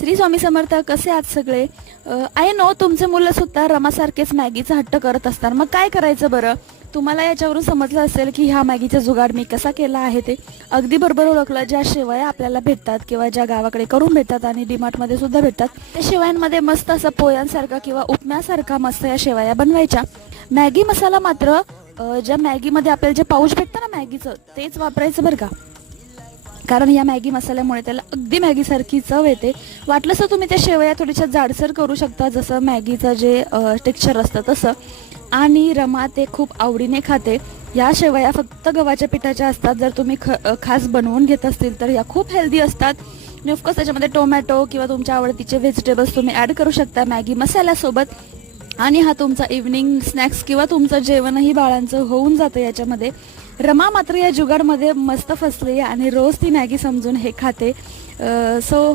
श्री स्वामी समर्थ. कसे आहात सगळे? आय नो तुमचे मुलं सुद्धा रमासारखेच मॅगीचा हट्ट करत असतात. मग काय करायचं बरं? तुम्हाला याच्यावरून समजलं असेल की ह्या मॅगीचा जुगाड मी कसा केला आहे ते. अगदी बरोबर ओळखलं. ज्या शेवया आपल्याला भेटतात किंवा ज्या गावाकडे करून भेटतात आणि डीमार्टमध्ये सुद्धा भेटतात, त्या शेवयांमध्ये मस्त असं पोह्यांसारखा किंवा उपम्यासारखा मस्त या शेवया बनवायच्या. मॅगी मसाला मात्र ज्या मॅगीमध्ये आपल्याला जे पाऊच भेटतं ना मॅगीचं, तेच वापरायचं बरं का. कारण या मॅगी मसाल्यामुळे त्याला अगदी मॅगीसारखी चव येते. वाटलंच तर तुम्ही त्या शेवया थोड्याशा जाडसर करू शकता, जसं मॅगीचं जे टेक्स्चर असतं तसं. आणि रमा ते खूप आवडीने खाते. या शेवया फक्त गव्हाच्या पिठाच्या असतात. जर तुम्ही खास बनवून घेत असतील तर या खूप हेल्दी असतात. आणि ऑफकोर्स त्याच्यामध्ये टोमॅटो किंवा तुमच्या आवडतीचे व्हेजिटेबल्स तुम्ही ॲड करू शकता मॅगी मसाल्यासोबत. आणि हा तुमचा इव्हनिंग स्नॅक्स किंवा तुमचं जेवणही बाळांचं होऊन जातं याच्यामध्ये. रमा मात्र या जुगाडमध्ये मस्त फसली आणि रोज ती मॅगी समजून हे खाते. सो